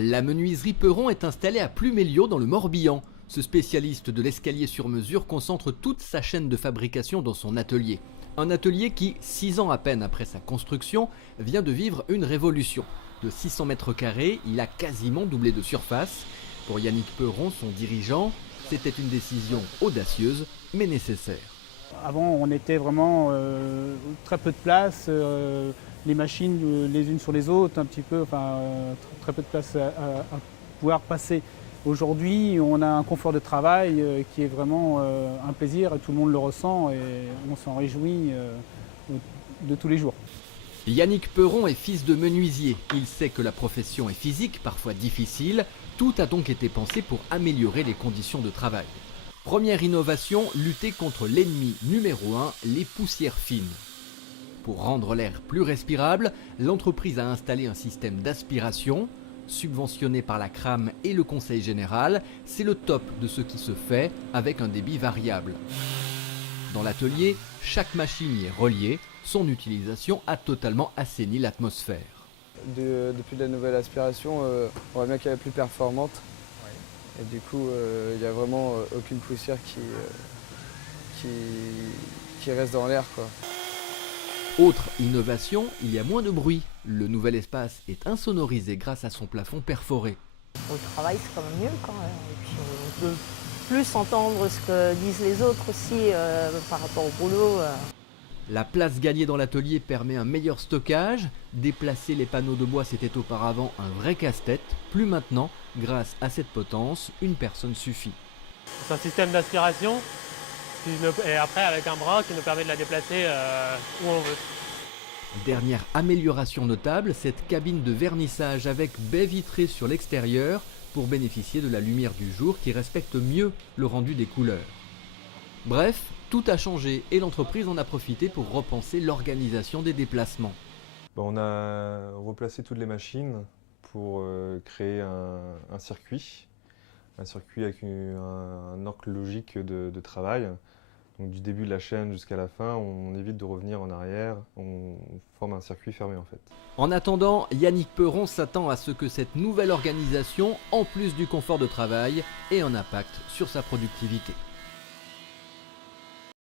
La menuiserie Peuron est installée à Pluméliau dans le Morbihan. Ce spécialiste de l'escalier sur mesure concentre toute sa chaîne de fabrication dans son atelier. Un atelier qui, 6 ans à peine après sa construction, vient de vivre une révolution. De 600 mètres carrés, il a quasiment doublé de surface. Pour Yannick Peuron, son dirigeant, c'était une décision audacieuse mais nécessaire. Avant, on était vraiment très peu de place, les machines les unes sur les autres, un petit peu, très peu de place à pouvoir passer. Aujourd'hui, on a un confort de travail qui est vraiment un plaisir et tout le monde le ressent et on s'en réjouit de tous les jours. Yannick Peuron est fils de menuisier. Il sait que la profession est physique, parfois difficile. Tout a donc été pensé pour améliorer les conditions de travail. Première innovation, lutter contre l'ennemi numéro 1, les poussières fines. Pour rendre l'air plus respirable, l'entreprise a installé un système d'aspiration. Subventionné par la CRAM et le Conseil général, c'est le top de ce qui se fait avec un débit variable. Dans l'atelier, chaque machine y est reliée. Son utilisation a totalement assaini l'atmosphère. Depuis la nouvelle aspiration, on voit bien qu'elle est plus performante. Et du coup, il n'y a vraiment aucune poussière qui reste dans l'air, quoi. Autre innovation, il y a moins de bruit. Le nouvel espace est insonorisé grâce à son plafond perforé. Au travail, c'est quand même mieux quand même. Et puis on peut plus entendre ce que disent les autres aussi par rapport au boulot. La place gagnée dans l'atelier permet un meilleur stockage. Déplacer les panneaux de bois, c'était auparavant un vrai casse-tête. Plus maintenant, grâce à cette potence, une personne suffit. C'est un système d'aspiration et après avec un bras qui nous permet de la déplacer où on veut. Dernière amélioration notable, cette cabine de vernissage avec baie vitrée sur l'extérieur pour bénéficier de la lumière du jour qui respecte mieux le rendu des couleurs. Bref, tout a changé et l'entreprise en a profité pour repenser l'organisation des déplacements. On a replacé toutes les machines pour créer un circuit avec un arc logique de travail. Donc du début de la chaîne jusqu'à la fin, on évite de revenir en arrière, on forme un circuit fermé en fait. En attendant, Yannick Peuron s'attend à ce que cette nouvelle organisation, en plus du confort de travail, ait un impact sur sa productivité.